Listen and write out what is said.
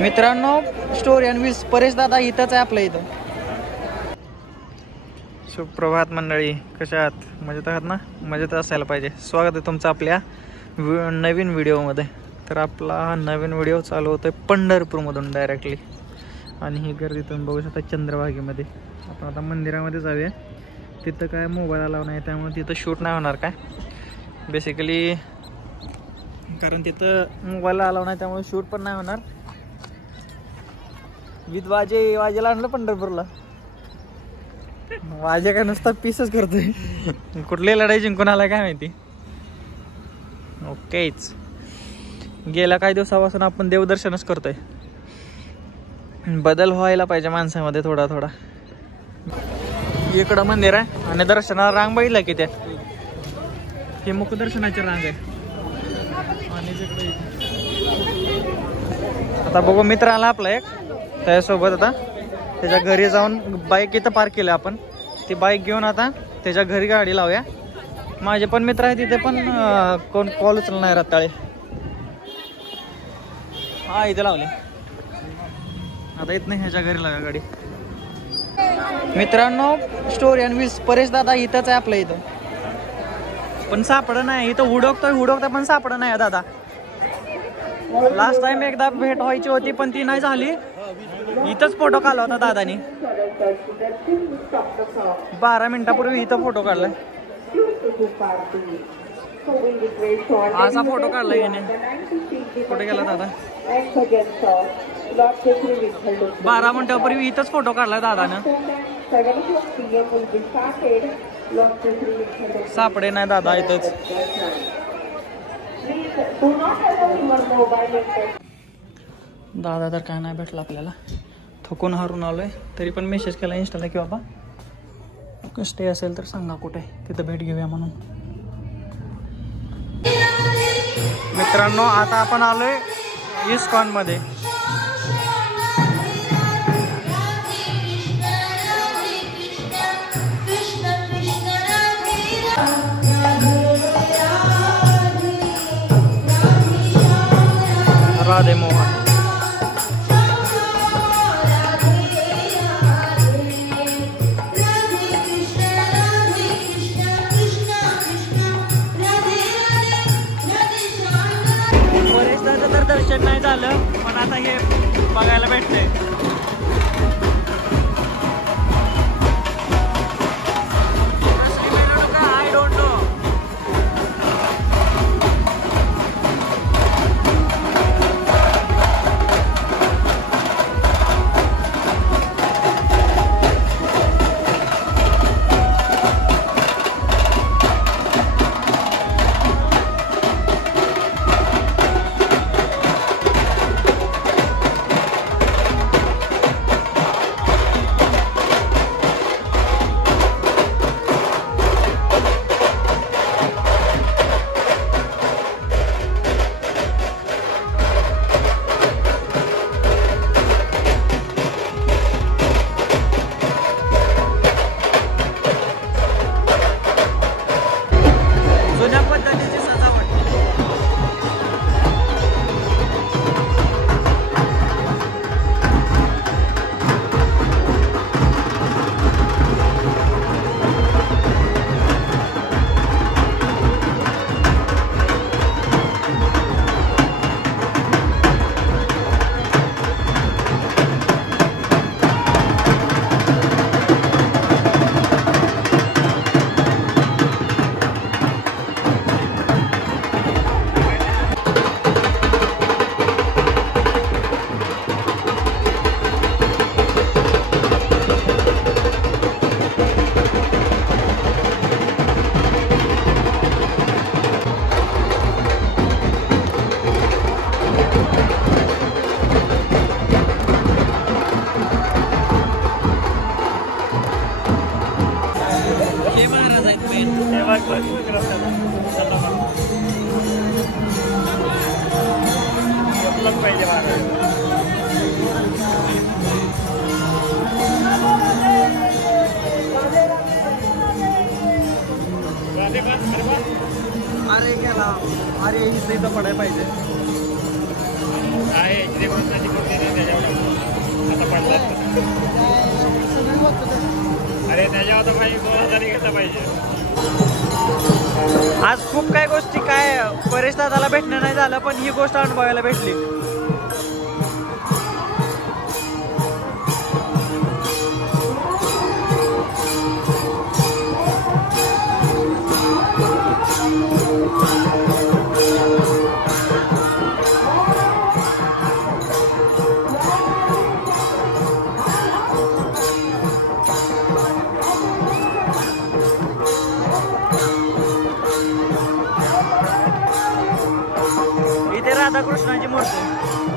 मित्रांनो story and wheels Paresh दादा इथंच आहे आपल्या इथं. सुप्रभात मंडळी, कशा आहात? मजेत आहात ना? मजेत असायला पाहिजे. स्वागत आहे तुमचं आपल्या नवीन व्हिडिओमध्ये. तर आपला हा नवीन व्हिडिओ चालू होतोय पंढरपूरमधून डायरेक्टली. आणि ही गर्दी तुम्ही बघू शकता चंद्रभागेमध्ये. आपण आता मंदिरामध्ये जाऊया. तिथं काय मोबाईल अलाव नाही, त्यामुळे तिथं शूट नाही होणार काय बेसिकली, कारण तिथं मोबाईल अलाव नाही त्यामुळे शूट पण नाही होणार. विथ वाजेला आणलं पंढरपूरला. वाजे काय नुसता पीसच करतोय. कुठली लढाई जिंकून आला काय माहिती. ओकेच, गेल्या काही दिवसापासून आपण देवदर्शनच करतोय. बदल व्हायला पाहिजे माणसामध्ये थोडा थोडा. इकडं मंदिर आहे आणि दर्शनाला रांग बघितला की त्या हे मुखदर्शनाची रांग आहे. आणि आता बघू मित्र आला आपला एक त्याच्यासोबत. आता त्याच्या घरी जाऊन बाईक इथं पार्क केलं आपण. ती बाईक घेऊन आता त्याच्या घरी गाडी लावूया. माझे पण मित्र आहेत तिथे, पण कोण कॉल उचलणार नाही. रताळे हा इथे लावले. आता येत नाही, ह्याच्या घरी लावूया गाडी. मित्रांनो स्टोरी अँड व्हील्स परेश दादा इथंच आहे आपल्या इथं, पण सापडं नाही. इथं हुडकतोय पण सापडं नाही दादा. लास्ट टाइम एकदा भेट व्हायची होती पण ती नाही झाली. इथंच फोटो काढला होता दादानी. 12 मिनिटापूर्वी इथं फोटो काढलाय. असा फोटो काढलाय याने. कुठे गेला दादा? 12 मिनिटापूर्वी इथंच फोटो काढलाय दादानं. सापडे नाही दादा इथंच. दादा तर काय नाही भेटला आपल्याला. थकून हारून आलोय. तरी पण मेसेज केला इंस्टाला की बाबा स्टे असेल तर सांगा कुठे, तिथं भेट घेऊया म्हणून. मित्रांनो आता आपण आलोय इस्कॉन मध्ये. राधे मोहन. परेशदाचं तर दर्शन नाही झालं, पण आता हे बघायला भेटतंय. I don't know. अरे गेला, अरे इथं पडायला पाहिजे. आहे श्रीकृष्णाची मूर्ती नाही त्याच्यावर आता पडला अरे त्याच्यावर तर काही 2000 घेतला पाहिजे. आज खूप काही गोष्टी काय परेश दादाला भेटणं नाही झालं पण ही गोष्ट अनुभवायला भेटली. इथे राधाकृष्णाची मूर्ती